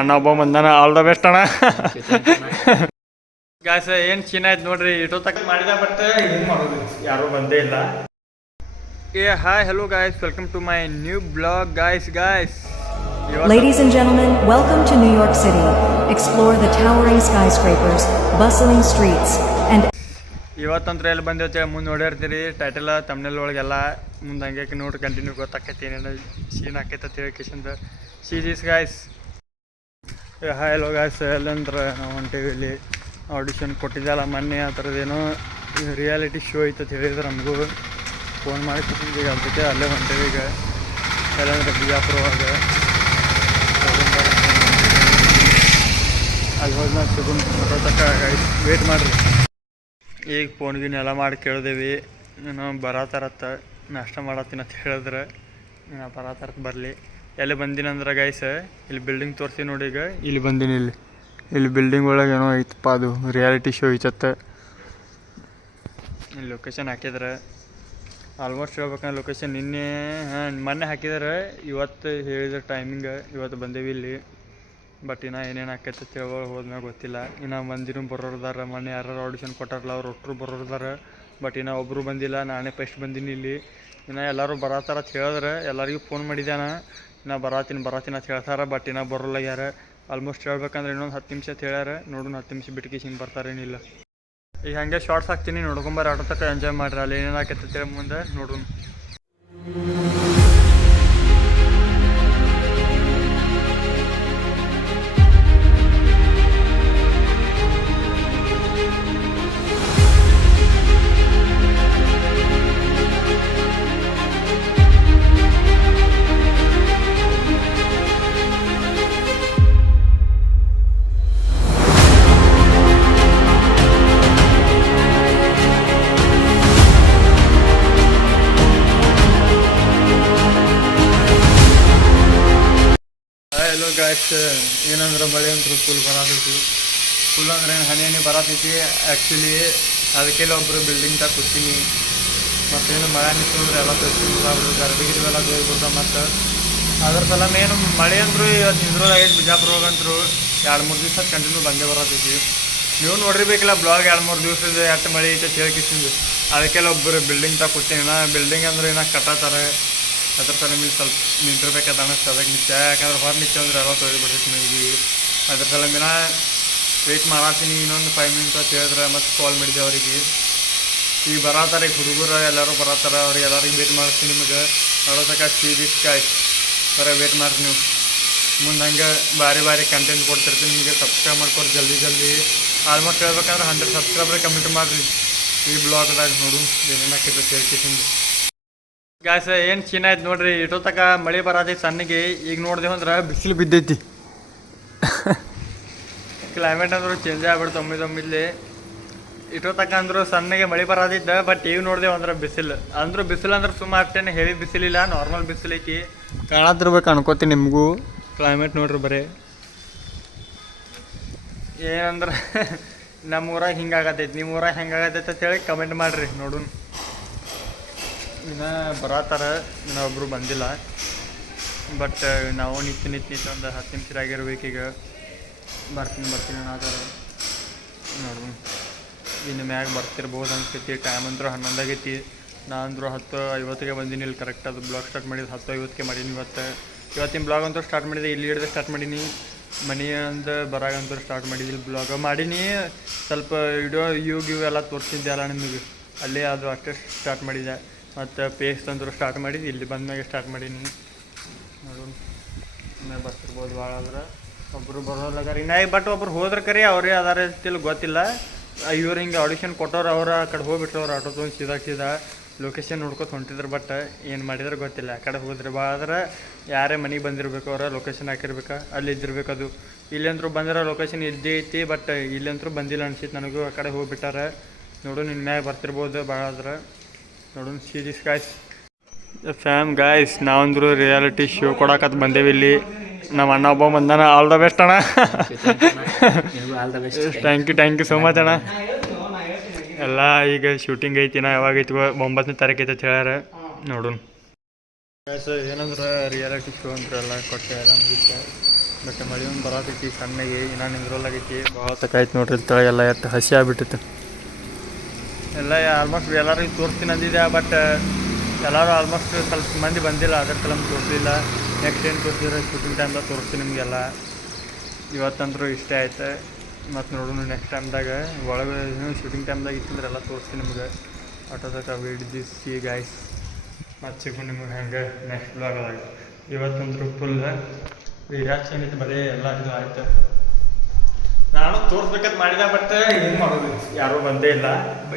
ಅಣ್ಣ ಒಬ್ಬ ಬಂದಾನ. ಆಲ್ ದ ಬೆಸ್ಟ್ ಅಣ್ಣ. ಗಾಯ್ಸ್ ಏನು ಚೀನ ಆಯ್ತು ನೋಡ್ರಿ. ಇಟೋ ತಕ್ಕ ಮಾಡಿದ ಬಟ್ ಏನು ಮಾಡೋದು, ಯಾರೂ ಬಂದೇ ಇಲ್ಲ. Hi hello guys, welcome to my new blog guys. Ladies and gentlemen, welcome to New York City. Explore the towering skyscrapers, bustling streets, and ಇವತ್ತಂತ್ರ ಎಲ್ಲಿ ಬಂದೇವೆ ಮುಂದೆ ನೋಡಿರ್ತೀರಿ. ಟೈಟಲ್ ತಮ್ನೆಲ್ ಒಳಗೆಲ್ಲ ಮುಂದೆ ಹಂಗೆ ನೋಡಿ ಕಂಟಿನ್ಯೂ ಗೊತ್ತಾಕೈತಿ ಏನೇನು ಸೀನ್ ಆಕೈತೆ ಅಂತ ಹೇಳಿ series guys. Hi hello guys, ಎಲ್ಲಂದ್ರೆ ನಾವು ಹೊಂಟೇವಿ ಇಲ್ಲಿ ಆಡಿಷನ್ ಕೊಟ್ಟಿದ್ದಲ್ಲ ಮೊನ್ನೆ. ಆ ಥರದ್ದೇನೋ ರಿಯಾಲಿಟಿ ಶೋ ಐತೆ ಅಂತ ಹೇಳಿದ್ರೆ ನಮಗೂ ಫೋನ್ ಮಾಡಿ ಈಗ ಅದಕ್ಕೆ ಅಲ್ಲೇ ಹೊಂಟೇವಿ. ಈಗ ಎಲ್ಲಂದ್ರೆ ಬಿಜಾಪುರ ಒಳಗೆ ಅಲ್ಲಿ ಹೋಗಿ ನಾವು ಸಿಗೋಣ ತಕ್ಕ ವೇಟ್ ಮಾಡಿರಿ. ಈಗ ಫೋನ್ ಗಿನ್ನೆಲ್ಲ ಮಾಡಿ ಕೇಳಿದೇವಿ. ನಾನು ಬರತ್ತಾರತ್ತ ನಾಷ್ಟ ಮಾಡತ್ತೀನಿ ಅಂತ ಹೇಳಿದ್ರೆ ನಾನು ಬರತ್ತಾರತ್ತು ಬರಲಿ. ಎಲ್ಲಿ ಬಂದಿನಂದ್ರೆ ಗೈಸ್ ಇಲ್ಲಿ ಬಿಲ್ಡಿಂಗ್ ತೋರಿಸಿ ನೋಡಿ. ಈಗ ಇಲ್ಲಿ ಬಂದೀನಿ. ಇಲ್ಲಿ ಬಿಲ್ಡಿಂಗ್ ಒಳಗೆ ಏನೋ ಐತಪ್ಪ, ಅದು ರಿಯಾಲಿಟಿ ಶೋ ಐತತ್ತೆ. ಇಲ್ಲಿ ಲೊಕೇಶನ್ ಹಾಕಿದ್ರೆ ಆಲ್ಮೋಸ್ಟ್ ಹೇಳ್ಬೇಕಂದ್ರೆ ಲೊಕೇಶನ್ ನಿನ್ನೆ ಮೊನ್ನೆ ಹಾಕಿದ್ದಾರೆ. ಇವತ್ತು ಹೇಳಿದ್ರೆ ಟೈಮಿಂಗ್ ಇವತ್ತು ಬಂದೇವಿ ಇಲ್ಲಿ. ಬಟ್ ಇನ್ನೂ ಏನೇನು ಆಕೈತೆ ತಿಳ್ಕೊ ಹೋದ್ಮ್ಯಾಗ ಗೊತ್ತಿಲ್ಲ. ಇನ್ನು ಮಂದಿನೂ ಬರೋರ್ದಾರ. ಮೊನ್ನೆ ಯಾರು ಆಡಿಷನ್ ಕೊಟ್ಟಾರಲ್ಲ ಅವ್ರು ಒಟ್ಟರು ಬರೋರ್ದಾರ. ಬಟ್ ಇನ್ನೂ ಒಬ್ಬರು ಬಂದಿಲ್ಲ. ನಾನೇ ಫಸ್ಟ್ ಬಂದೀನಿ ಇಲ್ಲಿ. ಇನ್ನು ಎಲ್ಲರೂ ಬರತ್ತಾರ ಅಂತ ಹೇಳಿದ್ರೆ ಎಲ್ಲರಿಗೂ ಫೋನ್ ಮಾಡಿದ್ದಾನ. ಇನ್ನು ಬರತ್ತೀನಿ ಅಂತ ಹೇಳ್ತಾರೆ. ಬಟ್ ಇನ್ನೂ ಬರೋಲ್ಲ ಯಾರು. ಆಲ್ಮೋಸ್ಟ್ ಹೇಳ್ಬೇಕಂದ್ರೆ ಇನ್ನೊಂದು 10 ನಿಮಿಷ ಅಂತ ಹೇಳ್ಯಾರ. ನೋಡೋಣ 10 ನಿಮಿಷ ಬಿಟ್ಟು ಹಿಂಗೆ ಬರ್ತಾರೇನಿಲ್ಲ. ಈಗ ಹಾಗೆ ಶಾರ್ಟ್ಸ್ ಹಾಕ್ತೀನಿ, ನೋಡ್ಕೊಂಬಾರ. ಆಟೋ ತಕ್ಕ ಎಂಜಾಯ್ ಮಾಡ್ರಿ. ಅಲ್ಲಿ ಏನೇನು ಆಕೈತೆ ಅಂತೇಳಿ ಮುಂದೆ ನೋಡೋಣ. ಹಲೋ ಗಾಯ್ಸ್, ಏನಂದ್ರೆ ಮಳೆ ಅಂತೂ ಫುಲ್ ಬರತೈತಿ. ಫುಲ್ ಅಂದ್ರೆ ಹನಿ ಬರತೈತಿ. ಆ್ಯಕ್ಚುಲಿ ಅದಕ್ಕೆಲ್ಲ ಒಬ್ಬರು ಬಿಲ್ಡಿಂಗ್ ತಗ ಕೂತೀನಿ. ಮತ್ತೇನು ಮಳೆ ನಿಂತಂದ್ರೆ ಎಲ್ಲ ತೋರಿಸ್ಬಿಡ್ಬೋದು, ಗರ್ಭಿಗಿರಿವೆಲ್ಲ ಹೋಗ್ಬಿಡ್ತಾವೆ. ಮತ್ತು ಅದ್ರ ಸಲ ಏನು ಮಳೆ ಅಂದರು ಇವತ್ತು ನಿಂದ್ರೋದಾಗೈತೆ. ಬಿಜಾಪುರ ಹೋಗಂತರು 2-3 ದಿವಸ ಕಂಟಿನ್ಯೂ ಬಂದೇ ಬರತೈತಿ. ನೀವು ನೋಡಿರ್ಬೇಕಿಲ್ಲ ಬ್ಲಾಗ್. 2-3 ದಿವಸದ ಎಷ್ಟು ಮಳೆ ಐತೆ ಹೇಳ್ಕಿಸಿಂದು. ಅದಕ್ಕೆಲ್ಲ ಒಬ್ಬರು ಬಿಲ್ಡಿಂಗ್ ತಗ ಕೂತೀನಿ. ಬಿಲ್ಡಿಂಗ್ ಅಂದ್ರೆ ಏನೋ ಕಟ್ಟತ್ತಾರೆ. ಅದ್ರ ಸಲ ಮೇಲೆ ಸ್ವಲ್ಪ ನಿಂತಿರ್ಬೇಕಂತ ಅನ್ನಿಸ್ತದೆ. ಅದಕ್ಕೆ ನಿಂತ ಯಾಕಂದ್ರೆ ಹೊರ ನಿಂತ ಅಂದ್ರೆ ಎಲ್ಲ ತೊಳೆದ್ಬಿಡ್ತೈತಿ ಮೇಗಿ. ಅದ್ರ ಸಲ ಮೇನ ವೆಯ್ಟ್ ಮಾಡತ್ತೀನಿ. ಇನ್ನೊಂದು 5 ಮಿನಿಟ್ ಅಂತ ಹೇಳಿದ್ರೆ ಮತ್ತೆ ಕಾಲ್ ಮಾಡಿದ್ದೆ ಅವರಿಗೆ. ಈಗ ಬರತ್ತಾರೆ ಹುಡುಗರು ಎಲ್ಲರೂ ಬರತ್ತಾರೆ. ಅವ್ರಿಗೆ ಎಲ್ಲರಿಗೆ ವೇಟ್ ಮಾಡ್ತೀನಿ. ನಿಮಗೆ ನೋಡೋತಕ್ಕ ಸೀರೀಸ್ ಗಾಯ್ಸ್ ಬರ ವೇಟ್ ಮಾಡಿರಿ ನೀವು. ಮುಂದೆ ಹಂಗೆ ಭಾರಿ ಕಂಟೆಂಟ್ ಕೊಡ್ತಿರ್ತೀನಿ ನಿಮಗೆ. ಸಬ್ಸ್ಕ್ರೈಬ್ ಮಾಡ್ಕೊಡ್ರಿ ಜಲ್ದಿ. ಆಲ್ಮೋಸ್ಟ್ ಹೇಳ್ಬೇಕಂದ್ರೆ 100 ಸಬ್ಸ್ಕ್ರೈಬರ್ ಕಂಪ್ಲೀಟ್ ಮಾಡಿರಿ ಈ ಬ್ಲಾಗ್ದಾಗ. ನೋಡು ಏನೇನು ಆಕೈತೆ ಹೇಳ್ಕಿಸಿಂದು ಗಾಯ್ಸ್. ಏನು ಚೀನ ಆಯ್ತು ನೋಡ್ರಿ. ಇಟೋ ತಕ ಮಳೆ ಬರತೈತಿ ಸಣ್ಣಗೆ. ಈಗ ನೋಡಿದೆವು ಅಂದ್ರೆ ಬಿಸಿಲು ಬಿದ್ದೈತಿ. ಕ್ಲೈಮೇಟ್ ಅಂದ್ರೂ ಚೇಂಜ್ ಆಗ್ಬಿಡ್ತು ಒಮ್ಮಿದೊಮ್ಮಿಲ್ಲಿ. ಇಟೋ ತಕ ಅಂದ್ರು ಸಣ್ಣಗೆ ಮಳೆ ಬರತೈತೆ. ಬಟ್ ಈಗ ನೋಡಿದೆವು ಅಂದ್ರೆ ಬಿಸಿಲು ಅಂದ್ರೆ ಸುಮಾರು ಅಷ್ಟೇನೆ ಹೆವಿ ಬಿಸಿಲಿಲ್ಲ, ನಾರ್ಮಲ್ ಬಿಸಿಲು ಐತಿ. ಕಾಣತಿರ್ಬೇಕು ಅನ್ಕೋತೀನಿ ನಿಮಗೂ. ಕ್ಲೈಮೇಟ್ ನೋಡ್ರಿ ಬರೀ ಏನಂದ್ರೆ ನಮ್ಮ ಊರಾಗ ಹಿಂಗಾಗತೈತಿ. ನಿಮ್ಮ ಊರಾಗ ಹೆಂಗಾಗತೈತೆ ಅಂತ ಹೇಳಿ ಕಮೆಂಟ್ ಮಾಡಿರಿ ನೋಡೋಣ. ಇನ್ನು ಬರತ್ತಾರ, ಇನ್ನೊಬ್ಬರು ಬಂದಿಲ್ಲ. ಬಟ್ ನಾವು ನಿಂತು ಒಂದು 10 ನಿಮಿಷ ಆಗಿರ್ಬೇಕು. ಈಗ ಬರ್ತೀನಿ ಅನ್ನೋದಾರ ನೋಡು. ಇನ್ನು ಮ್ಯಾಗ ಬರ್ತಿರ್ಬೋದು ಅನ್ಸೈತಿ. ಟೈಮ್ ಅಂತೂ 11 ಆಗೈತಿ. ನಾನು ಅಂದರೂ 10:50ಗೆ ಬಂದೀನಿ ಇಲ್ಲಿ. ಕರೆಕ್ಟ್ ಅದು ಬ್ಲಾಗ್ ಸ್ಟಾರ್ಟ್ ಮಾಡಿದ್ದು 10:50ಗೆ ಮಾಡೀನಿ. ಇವತ್ತಿನ ಬ್ಲಾಗ್ ಅಂತೂ ಸ್ಟಾರ್ಟ್ ಮಾಡಿದೆ. ಇಲ್ಲಿ ಹಿಡಿದು ಸ್ಟಾರ್ಟ್ ಮಾಡೀನಿ. ಮನೆಯಿಂದ ಬರಾಗಂತೂ ಸ್ಟಾರ್ಟ್ ಮಾಡಿದ್ದೀನಿ. ಬ್ಲಾಗ್ ಮಾಡೀನಿ. ಸ್ವಲ್ಪ ವಿಡಿಯೋ ಇವು ಎಲ್ಲ ತೋರಿಸಿದ್ದೆ ಅಲ್ಲ ನಿಮಗೆ. ಅಲ್ಲೇ ಅದು ಅಷ್ಟೇ ಸ್ಟಾರ್ಟ್ ಮಾಡಿದೆ. ಮತ್ತು ಪೇಸ್ಟ್ ಅಂತೂ ಸ್ಟಾರ್ಟ್ ಮಾಡಿದ್ದು ಇಲ್ಲಿ ಬಂದ್ಮೇಲೆ ಸ್ಟಾರ್ಟ್ ಮಾಡೀನಿ. ನೋಡು ಇನ್ನು ಬರ್ತಿರ್ಬೋದು. ಭಾಳ ಆದ್ರೆ ಒಬ್ಬರು ಬರೋಲ್ಲಗಾರ ಇನ್ನು. ಬಟ್ ಒಬ್ರು ಹೋದ್ರೆ ಕರಿ ಅವರೇ ಅದಾರ ಅಂತಿಲ್ಲ ಗೊತ್ತಿಲ್ಲ. ಇವ್ರು ಹಿಂಗೆ ಆಡಿಷನ್ ಕೊಟ್ಟವ್ರು ಅವ್ರು ಆ ಕಡೆ ಹೋಗ್ಬಿಟ್ರು. ಅವ್ರು ಆಟೋ ತೊಗೊಂಡು ಸೀದಾ ಲೊಕೇಶನ್ ನೋಡ್ಕೊತ ಹೊಂಟಿದ್ರು. ಬಟ್ ಏನು ಮಾಡಿದ್ರೆ ಗೊತ್ತಿಲ್ಲ. ಆ ಕಡೆ ಹೋದ್ರೆ ಭಾಳ ಆದ್ರೆ ಯಾರೇ ಮನೆಗೆ ಬಂದಿರಬೇಕು ಅವ್ರ ಲೊಕೇಶನ್ ಹಾಕಿರ್ಬೇಕು, ಅಲ್ಲಿ ಇದ್ದಿರ್ಬೇಕು. ಅದು ಇಲ್ಲಂತರೂ ಬಂದಿರೋ ಲೊಕೇಶನ್ ಇದ್ದೇ ಐತಿ. ಬಟ್ ಇಲ್ಲಂತರೂ ಬಂದಿಲ್ಲ ಅನ್ಸಿತ್ತು ನನಗೂ. ಆ ಕಡೆ ಹೋಗ್ಬಿಟ್ಟಾರ. ನೋಡು ನಿನ್ನ ಮ್ಯಾಗ ಬರ್ತಿರ್ಬೋದು ಭಾಳ ಆದ್ರೆ. ನೋಡೋಣ ಸೀರೀಸ್ ಗಾಯ್ಸ್. ಗಾಯ್ಸ್ ನಾವಂದ್ರು ರಿಯಾಲಿಟಿ ಶೋ ಕೊಡಕತ್ ಬಂದೇವಿ ಇಲ್ಲಿ. ನಮ್ಮ ಅಣ್ಣ ಒಬ್ಬ ಬಂದಾನ. ಆಲ್ ದ ಬೆಸ್ಟ್ ಅಣ್ಣ. ಥ್ಯಾಂಕ್ ಯು ಸೋ ಮಚ್ ಅಣ್ಣ. ಎಲ್ಲ ಈಗ ಶೂಟಿಂಗ್ ಐತಿ. ಯಾವಾಗೈತಿ 9ನೇ ತಾರೀಕು ಐತೆ ಅಂತ ಹೇಳ್ಯಾರ. ನೋಡೋಣ ಏನಂದ್ರೆ ರಿಯಾಲಿಟಿ ಶೋ ಅಂದ್ರೆ ಎಲ್ಲ ಕೊಟ್ಟೆ ಎಲ್ಲ ಮುಗಿತ. ಬಟ್ ಮಳೆ ಒಂದು ಬರತೈತಿ ಸಣ್ಣಗೆ ಇನ್ನೂ ನಿಂದ್ರೊಲಾಗೈತಿ ಭಾಳ ತಕಾಯ್ತು ನೋಡ್ರಿ ಇಲ್ಲಿ ತಳಗೆಲ್ಲ ಎಟ್ಟು ಹಸಿ ಆಗ್ಬಿಟ್ಟೈತೆ ಎಲ್ಲ ಆಲ್ಮೋಸ್ಟ್ ಎಲ್ಲರಿಗೂ ತೋರಿಸ್ತೀನಿ ಅಂದಿದ್ದೆ ಬಟ್ ಎಲ್ಲರೂ ಆಲ್ಮೋಸ್ಟ್ ಸ್ವಲ್ಪ ಮಂದಿ ಬಂದಿಲ್ಲ ಅದರ ಸಲಂದು ತೋರಿಸಲಿಲ್ಲ ನೆಕ್ಸ್ಟ್ ಏನು ತೋರಿಸಿದ್ರೆ ಶೂಟಿಂಗ್ ಟೈಮ್ದಾಗ ತೋರಿಸ್ತೀನಿ ನಿಮಗೆಲ್ಲ ಇವತ್ತಂದ್ರೂ ಇಷ್ಟ ಆಯ್ತು ಮತ್ತು ನೋಡೋಣ ನೆಕ್ಸ್ಟ್ ಟೈಮ್ದಾಗ ಒಳಗೆ ಶೂಟಿಂಗ್ ಟೈಮ್ದಾಗ ಇತ್ತಂದ್ರೆ ಎಲ್ಲ ತೋರಿಸ್ತೀನಿ ನಿಮ್ಗೆ ಆಟೋದಾಗ ವೇಟ್ ದಿಸ್ ಸಿ ಗಾಯ್ಸ್ ಮತ್ತು ಸಿಗು ನಿಮ್ಗೆ ಹೆಂಗೆ ನೆಕ್ಸ್ಟ್ ಬ್ಲಾಗದಾಗ ಇವತ್ತಂದ್ರೂ ಫುಲ್ ರಿಯಾಕ್ಷನ್ ಇತ್ತು ಬರೀ ಎಲ್ಲ ಇದು ಆಯ್ತು ನಾನು ತೋರಿಸ್ಬೇಕಂತ ಮಾಡಿದೆ ಬಟ್ ಏನು ಮಾಡೋದು ಯಾರೂ ಬಂದೇ ಇಲ್ಲ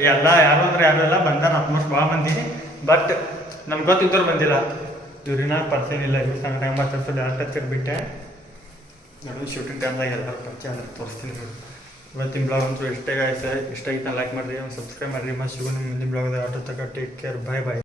ಎಲ್ಲ ಯಾರು ಅಂದ್ರೆ ಯಾರು ಇಲ್ಲ ಬಂದಾರ ಆಲ್ಮೋಸ್ಟ್ ಭಾಳ ಮಂದಿ ಬಟ್ ನಮ್ಗೆ ಗೊತ್ತಿದ್ದವ್ರು ಬಂದಿಲ್ಲ ಇವ್ರಿನ ಪರ್ಸನ್ ಇಲ್ಲ ಇವ್ರು ಸಂಗ ಟೈಮ್ ಮಾತಾಡ್ಸೋದು ಡೈರೆಕ್ಟ್ ಬಿಟ್ಟೆ ನೋಡೋದು ಶೂಟಿಂಗ್ ಟೈಮ್ದಾಗ ಎಲ್ಲರೂ ಪರಿಚಯ ಅಂದ್ರೆ ತೋರಿಸ್ತೀನಿ ನೋಡಿ ಇವತ್ತಿನ ಬ್ಲಾಗ್ ಅಂತೂ ಇಷ್ಟ ಆಯ್ತು ಲೈಕ್ ಮಾಡಿರಿ ಸಬ್ಸ್ಕ್ರೈಬ್ ಮಾಡಿರಿ ಮತ್ತು ಸಿಗೋ ನಿಮ್ಮ ಮುಂದಿನ ಬ್ಲಾಗ್ದಾಗ ಆಟೋ ತಗ ಟೇಕ್ ಕೇರ್ ಬಾಯ್ ಬಾಯ್